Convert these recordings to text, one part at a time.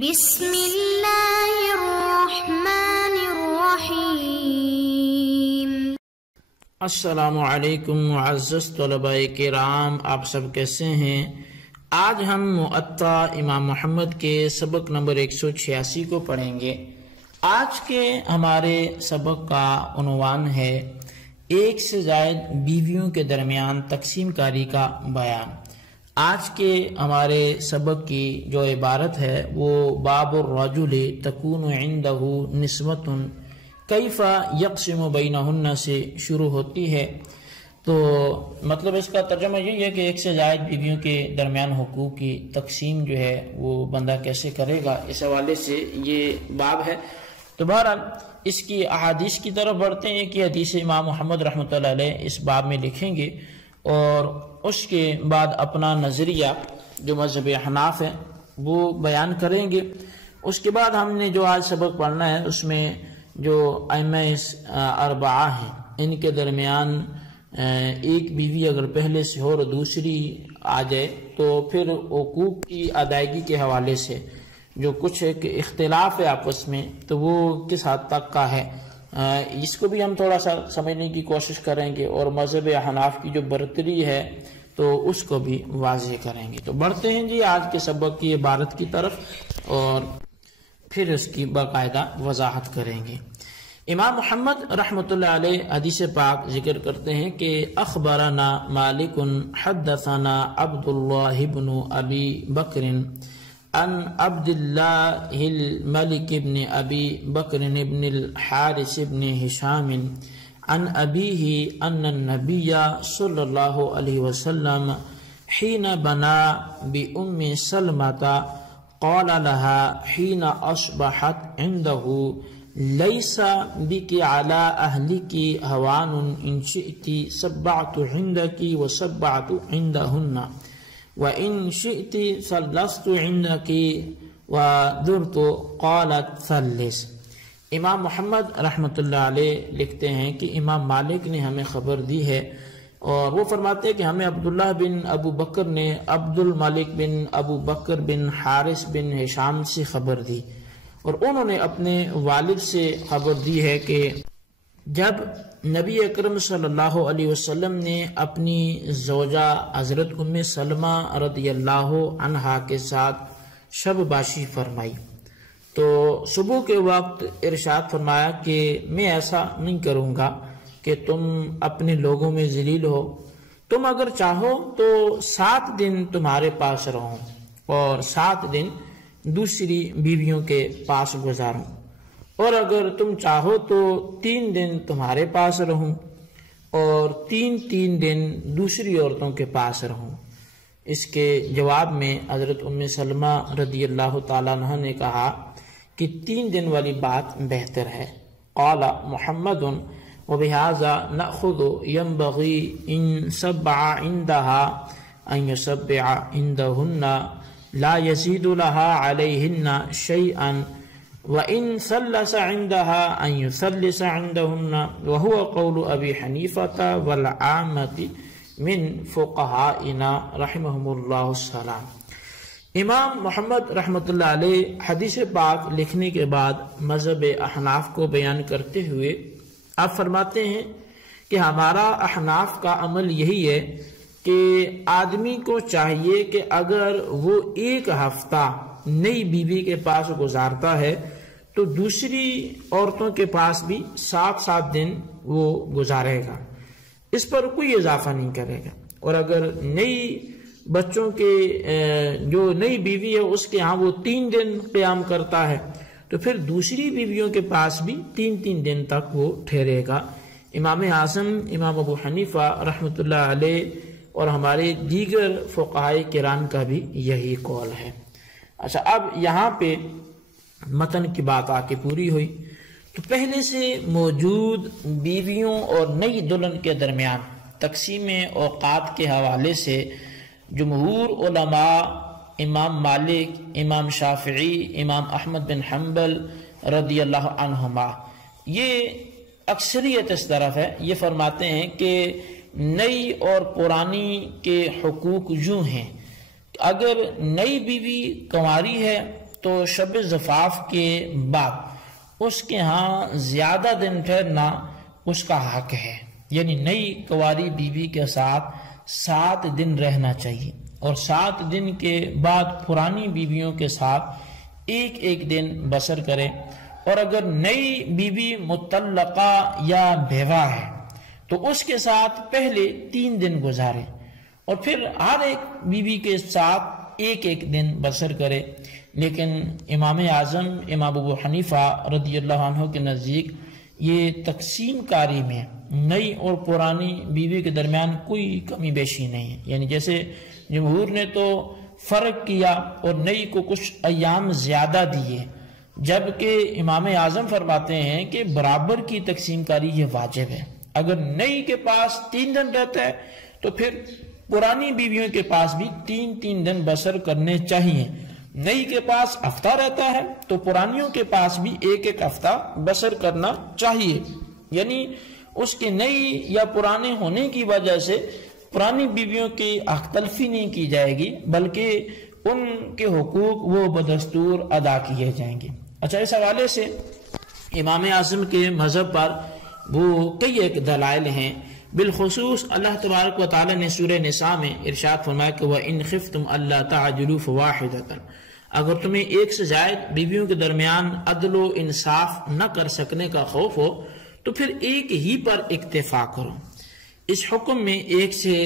بسم اللہ الرحمن الرحیم۔ السلام علیکم معزز طلباء کرام، آپ سب کیسے ہیں؟ آج ہم مؤطا امام محمد کے سبق نمبر 186 کو پڑھیں گے۔ آج کے ہمارے سبق کا عنوان ہے ایک سے زائد بیویوں کے درمیان تقسیم کاری کا بیان۔ آج کے ہمارے سبق کی جو عبارت ہے وہ باب الرجل تکون عنده نسوۃ کیف یقسم بینہن سے شروع ہوتی ہے۔ تو مطلب اس کا ترجمہ یہی ہے کہ ایک سے زائد بیویوں کے درمیان حقوق کی تقسیم جو ہے وہ بندہ کیسے کرے گا، اس حوالے سے یہ باب ہے۔ تو بہرحال اس کی احادیث کی طرف بڑھتے ہیں کہ حدیث امام محمد رحمۃ اللہ علیہ اس باب میں لکھیں گے، اور اس کے بعد اپنا نظریہ جو مذہب حناف ہے وہ بیان کریں گے۔ اس کے بعد ہم نے جو آج سبق پڑھنا ہے اس میں جو ائمہ اربعہ ہیں ان کے درمیان ایک بیوی اگر پہلے سے ہو اور دوسری آ جائے تو پھر حقوق کی ادائیگی کے حوالے سے جو کچھ ایک اختلاف ہے آپس میں تو وہ کس حد تک کا ہے، اس کو بھی ہم تھوڑا سا سمجھنے کی کوشش کریں گے، اور مذہب حناف کی جو برتری ہے تو اس کو بھی واضح کریں گے۔ تو بڑھتے ہیں جی آج کے سبق کی عبارت کی طرف اور پھر اس کی باقاعدہ وضاحت کریں گے۔ امام محمد رحمۃ اللہ علیہ حدیث پاک ذکر کرتے ہیں کہ اخبرنا مالک حدثنا عبد اللہ بن ابی بکر عن عبد اللہ الملک بن ابی بکر بن الحارث بن ہشام عن ابیہ ان النبی صلی اللہ علیہ وسلم حین بنا بأم سلمۃ قال لها حین اصبحت عنده لیس بک علی اہلک ہوان ان شئت سبعت عندک وسبعت عندهن وَإِن شِئْتِ ثَلَّثْتُ عِنْدَكِ وَذُرْتُ قَالَتْ ثَلِّث۔ امام محمد رحمۃ اللہ علیہ لکھتے ہیں کہ امام مالک نے ہمیں خبر دی ہے، اور وہ فرماتے ہیں کہ ہمیں عبداللہ بن ابو بکر نے عبد الملک بن ابو بکر بن حارث بن ہشام سے خبر دی، اور انہوں نے اپنے والد سے خبر دی ہے کہ جب نبی اکرم صلی اللہ علیہ وسلم نے اپنی زوجہ حضرت ام سلمہ رضی اللہ عنہا کے ساتھ شب باشی فرمائی تو صبح کے وقت ارشاد فرمایا کہ میں ایسا نہیں کروں گا کہ تم اپنے لوگوں میں ذلیل ہو، تم اگر چاہو تو 7 دن تمہارے پاس رہوں اور 7 دن دوسری بیویوں کے پاس گزاروں، اور اگر تم چاہو تو 3 دن تمہارے پاس رہوں اور 3 دن دوسری عورتوں کے پاس رہوں۔ اس کے جواب میں حضرت ام سلمہ رضی اللہ تعالیٰ عنہ نے کہا کہ 3 دن والی بات بہتر ہے۔ قال محمد وبہذا نأخذ ينبغي ان سبع عندها ان يسبع عندهن لا يزيد لها عليهن شيئا وَإِن ثَلَّثَ عِنْدَهَا أَن يُثَلِّثَ عِنْدَهُنَّ وَهُوَ قَوْلُ أَبِي حَنِيفَةَ وَالْعَامَّةِ مِنْ فُقَهَائِنَا رحمهم اللہ السلام۔ امام محمد رحمۃ اللہ علیہ حدیث پاک لکھنے کے بعد مذہب احناف کو بیان کرتے ہوئے آپ فرماتے ہیں کہ ہمارا احناف کا عمل یہی ہے کہ آدمی کو چاہیے کہ اگر وہ 1 ہفتہ نئی بیوی کے پاس گزارتا ہے تو دوسری عورتوں کے پاس بھی 7 دن وہ گزارے گا، اس پر کوئی اضافہ نہیں کرے گا، اور اگر نئی بچوں کے جو نئی بیوی ہے اس کے ہاں وہ 3 دن قیام کرتا ہے تو پھر دوسری بیویوں کے پاس بھی 3 دن تک وہ ٹھہرے گا۔ امام اعظم امام ابو حنیفہ رحمۃ اللہ علیہ اور ہمارے دیگر فقہائے کرام کا بھی یہی قول ہے۔ اچھا، اب یہاں پہ متن کی بات آ کے پوری ہوئی تو پہلے سے موجود بیویوں اور نئی دلہن کے درمیان تقسیم اوقات کے حوالے سے جمہور علماء امام مالک، امام شافعی، امام احمد بن حنبل رضی اللہ عنہما یہ اکثریت اس طرف ہے، یہ فرماتے ہیں کہ نئی اور پرانی کے حقوق یوں ہیں، اگر نئی بیوی کنواری ہے تو شب زفاف کے بعد اس کے ہاں زیادہ دن ٹھہرنا اس کا حق ہے، یعنی نئی کنواری بیوی کے ساتھ 7 دن رہنا چاہیے، اور 7 دن کے بعد پرانی بیویوں کے ساتھ ایک دن بسر کرے۔ اور اگر نئی بیوی مطلقہ یا بیوہ ہے تو اس کے ساتھ پہلے 3 دن گزارے، اور پھر ہر ایک بیوی کے ساتھ ایک دن بسر کرے۔ لیکن امام اعظم امام ابو حنیفہ رضی اللہ عنہ کے نزدیک یہ تقسیم کاری میں نئی اور پرانی بیوی کے درمیان کوئی کمی بیشی نہیں ہے، یعنی جیسے جمہور نے تو فرق کیا اور نئی کو کچھ ایام زیادہ دیے، جبکہ امام اعظم فرماتے ہیں کہ برابر کی تقسیم کاری یہ واجب ہے۔ اگر نئی کے پاس 3 دن رہتا ہے تو پھر پرانی بیویوں کے پاس بھی 3 دن بسر کرنے چاہیے۔ نئی کے پاس ہفتہ رہتا ہے تو پرانیوں کے پاس بھی ایک ہفتہ بسر کرنا چاہیے، یعنی اس کے نئی یا پرانے ہونے کی وجہ سے پرانی بیویوں کی حق تلفی نہیں کی جائے گی، بلکہ ان کے حقوق وہ بدستور ادا کیے جائیں گے۔ اچھا، اس حوالے سے امام اعظم کے مذہب پر وہ کئی ایک دلائل ہیں، بالخصوص اللہ تبارک و تعالی نے سورہ نساء میں ارشاد فرمایا کہ وَإِنْ خِفْتُمْ أَلَّا تَعْدِلُوا فَوَاحِدَةً، اگر تمہیں ایک سے زائد بیویوں کے درمیان عدل و انصاف نہ کر سکنے کا خوف ہو تو پھر ایک ہی پر اکتفا کرو۔ اس حکم میں ایک سے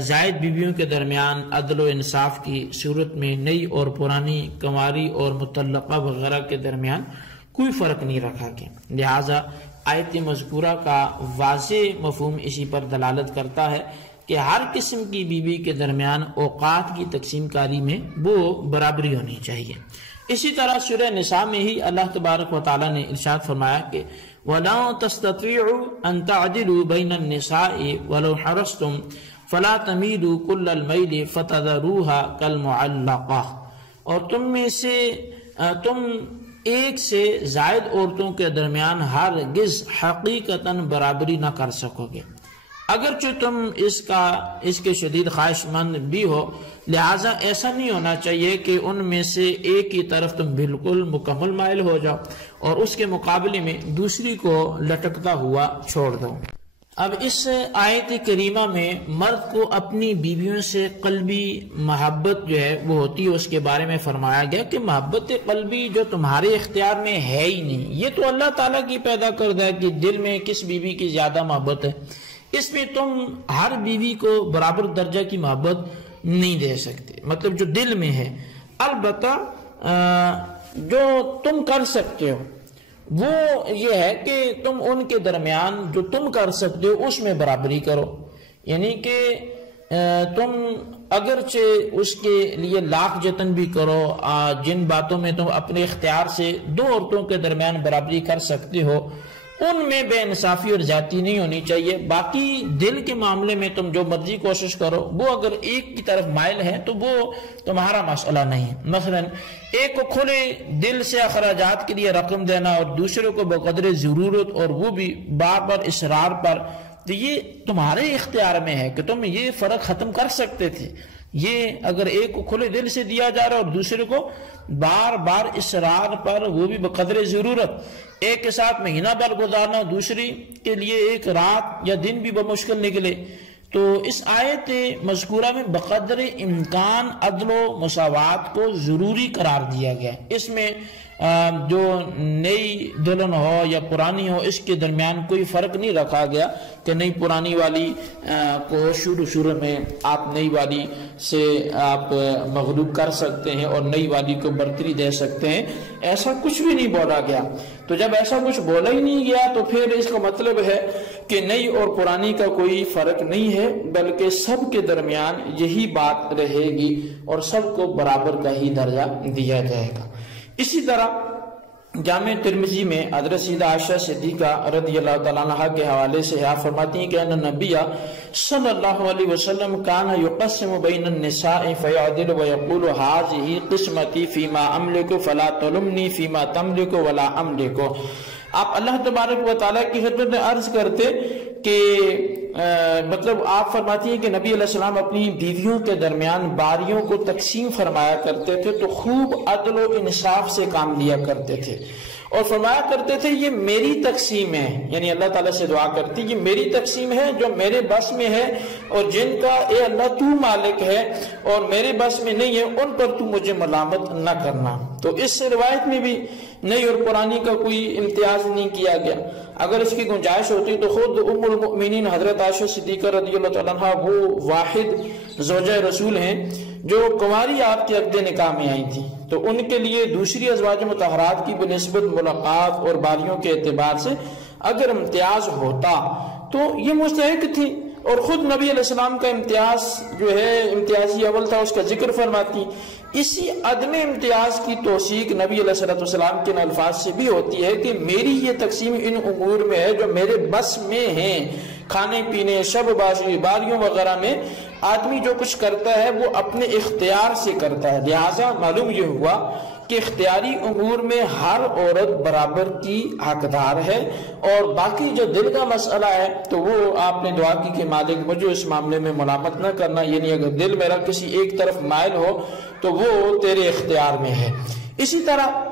زائد بیویوں کے درمیان عدل و انصاف کی صورت میں نئی اور پرانی، کنواری اور مطلقہ وغیرہ کے درمیان کوئی فرق نہیں رکھا گیا، لہٰذا آیت مذکورہ کا واضح مفہوم اسی پر دلالت کرتا ہے کہ ہر قسم کی بیوی کے درمیان اوقات کی تقسیم کاری میں وہ برابری ہونی چاہیے۔ اسی طرح سورہ نساء میں ہی اللہ تبارک و تعالی نے ارشاد فرمایا کہ وَلَا تَسْتَطِيعُوا أَن تَعْدِلُوا بَيْنَ النِّسَاءِ وَلَوْ حَرَصْتُمْ فَلَا تَمِيلُوا كُلَّ الْمَيْلِ فَتَذَرُوهَا كَالْمُعَلَّقَةِ، اور تم میں سے تم ایک سے زائد عورتوں کے درمیان ہرگز حقیقتاً برابری نہ کر سکو گے، اگرچہ تم اس کے شدید خواہش مند بھی ہو، لہٰذا ایسا نہیں ہونا چاہیے کہ ان میں سے ایک کی طرف تم بالکل مکمل مائل ہو جاؤ اور اس کے مقابلے میں دوسری کو لٹکتا ہوا چھوڑ دو۔ اب اس آیت کریمہ میں مرد کو اپنی بیویوں سے قلبی محبت جو ہے وہ ہوتی ہے، اس کے بارے میں فرمایا گیا کہ محبت قلبی جو تمہارے اختیار میں ہے ہی نہیں، یہ تو اللہ تعالیٰ کی پیدا کردہ ہے کہ دل میں کس بیوی کی زیادہ محبت ہے، اس میں تم ہر بیوی کو برابر درجہ کی محبت نہیں دے سکتے، مطلب جو دل میں ہے۔ البتہ جو تم کر سکتے ہو وہ یہ ہے کہ تم ان کے درمیان جو تم کر سکتے ہو اس میں برابری کرو، یعنی کہ تم اگرچہ اس کے لیے لاکھ جتن بھی کرو، جن باتوں میں تم اپنے اختیار سے 2 عورتوں کے درمیان برابری کر سکتے ہو ان میں بے انصافی اور زیادتی نہیں ہونی چاہیے۔ باقی دل کے معاملے میں تم جو مرضی کوشش کرو، وہ اگر ایک کی طرف مائل ہے تو وہ تمہارا مسئلہ نہیں۔ مثلا ایک کو کھلے دل سے اخراجات کے لیے رقم دینا اور دوسرے کو بقدر ضرورت، اور وہ بھی بار بار اصرار پر، تو یہ تمہارے اختیار میں ہے کہ تم یہ فرق ختم کر سکتے تھے۔ یہ اگر ایک کو کھلے دل سے دیا جا رہا ہے اور دوسرے کو بار بار اصرار پر، وہ بھی بقدر ضرورت، ایک کے ساتھ مہینہ بھر گزارنا، دوسری کے لیے ایک رات یا دن بھی بمشکل نکلے، تو اس آیت مذکورہ میں بقدر امکان عدل و مساوات کو ضروری قرار دیا گیا ہے۔ اس میں جو نئی دلہن ہو یا پرانی ہو اس کے درمیان کوئی فرق نہیں رکھا گیا کہ نئی پرانی والی کو شروع میں آپ نئی والی سے آپ مغلوب کر سکتے ہیں اور نئی والی کو برتری دے سکتے ہیں، ایسا کچھ بھی نہیں بولا گیا۔ تو جب ایسا کچھ بولا ہی نہیں گیا تو پھر اس کا مطلب ہے کہ نئی اور پرانی کا کوئی فرق نہیں ہے، بلکہ سب کے درمیان یہی بات رہے گی اور سب کو برابر کا ہی درجہ دیا جائے گا۔ اسی طرح جامع ترمذی میں حضرت سیدہ عائشہ صدیقہ رضی اللہ تعالیٰ عنہ کے حوالے سے آپ فرماتی ہیں کہ ان نبی صلی اللہ علیہ وسلم کان یقسم بین النساء فیعدل ویقول هذه قسمتی فیما املک فلا تلمنی فیما تملک ولا املک۔ آپ اللہ تبارک و تعالیٰ کی خدمت میں عرض کرتے کہ مطلب آپ فرماتی ہیں کہ نبی علیہ السلام اپنی بیویوں کے درمیان باریوں کو تقسیم فرمایا کرتے تھے تو خوب عدل و انصاف سے کام لیا کرتے تھے، اور فرمایا کرتے تھے یہ میری تقسیم ہے، یعنی اللہ تعالیٰ سے دعا کرتی یہ میری تقسیم ہے جو میرے بس میں ہے، اور جن کا اے اللہ تو مالک ہے اور میرے بس میں نہیں ہے ان پر تو مجھے ملامت نہ کرنا۔ تو اس سے روایت میں بھی نئی اور پرانی کا کوئی امتیاز نہیں کیا گیا۔ اگر اس کی گنجائش ہوتی تو خود ام المؤمنین حضرت عائشہ صدیقہ رضی اللہ تعالیٰ عنہ وہ واحد زوجہ رسول ہیں جو کنواری آپ کے عقد نکاح میں آئی تھی، تو ان کے لیے دوسری ازواج مطہرات کی بنسبت ملاقات اور باریوں کے اعتبار سے اگر امتیاز ہوتا تو یہ مستحق تھی، اور خود نبی علیہ السلام کا امتیاز جو ہے امتیازی اول تھا، اس کا ذکر فرماتی۔ اسی عدم امتیاز کی توثیق نبی علیہ السلام کے الفاظ سے بھی ہوتی ہے کہ میری یہ تقسیم ان امور میں ہے جو میرے بس میں ہیں، کھانے پینے، شب باشی، باریوں وغیرہ میں آدمی جو کچھ کرتا ہے وہ اپنے اختیار سے کرتا ہے، لہٰذا معلوم یہ ہوا کہ اختیاری امور میں ہر عورت برابر کی حقدار ہے، اور باقی جو دل کا مسئلہ ہے تو وہ آپ نے دعا کی کہ مالک مجھے اس معاملے میں ملامت نہ کرنا، یعنی اگر دل میرا کسی ایک طرف مائل ہو تو وہ تیرے اختیار میں ہے۔ اسی طرح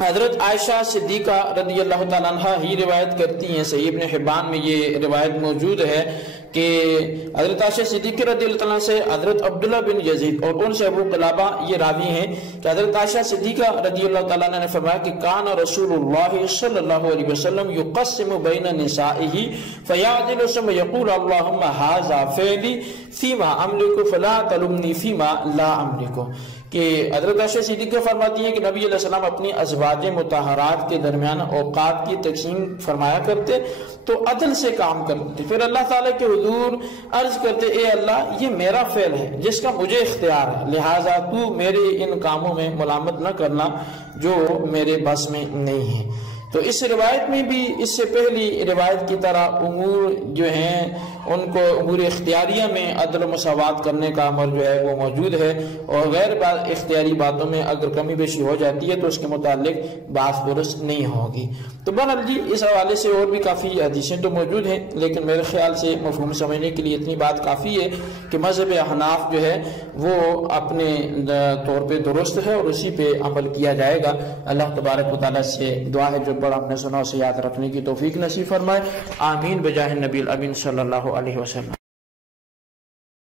حضرت عائشہ صدیقہ رضی اللہ تعالیٰ عنہ ہی روایت کرتی ہیں، صحیح ابن حبان میں یہ روایت موجود ہے کہ حضرت عائشہ صدیقہ رضی اللہ تعالیٰ سے حضرت عبداللہ بن یزید اور ان سے ابو قلابہ یہ راوی ہیں کہ حضرت عائشہ صدیقہ رضی اللہ تعالیٰ نے فرمایا کہ کان رسول اللہ صلی اللہ علیہ وسلم یقسم بین نسائہ فیعدل ثم یقول اللہم ھذا فعلی فیما املک فلا تلمنی فیما لا املک، کہ حضرت عائشہ صدیقہ فرماتی ہیں کہ نبی علیہ السلام اپنی ازواج مطہرات کے درمیان اوقات کی تقسیم فرمایا کرتے تو عدل سے کام کرتے، پھر اللہ تعالیٰ کے حضور عرض کرتے اے اللہ یہ میرا فعل ہے جس کا مجھے اختیار ہے، لہٰذا تو میرے ان کاموں میں ملامت نہ کرنا جو میرے بس میں نہیں ہے۔ تو اس روایت میں بھی اس سے پہلی روایت کی طرح امور جو ہیں ان کو امور اختیاریہ میں عدل و مساوات کرنے کا امر جو ہے وہ موجود ہے، اور غیر اختیاری باتوں میں اگر کمی بیشی ہو جاتی ہے تو اس کے متعلق بات درست نہیں ہوگی۔ تو بہرحال جی اس حوالے سے اور بھی کافی حدیثیں تو موجود ہیں، لیکن میرے خیال سے مفہوم سمجھنے کے لیے اتنی بات کافی ہے کہ مذہب احناف جو ہے وہ اپنے طور پہ درست ہے اور اسی پہ عمل کیا جائے گا۔ اللہ تبارک و تعالیٰ سے دعا ہے جو بڑا ہم نے سنا اسے یاد رکھنے کی توفیق نصیب فرمائے، آمین بجاہ النبی الامین صلی اللہ علیہ وسلم۔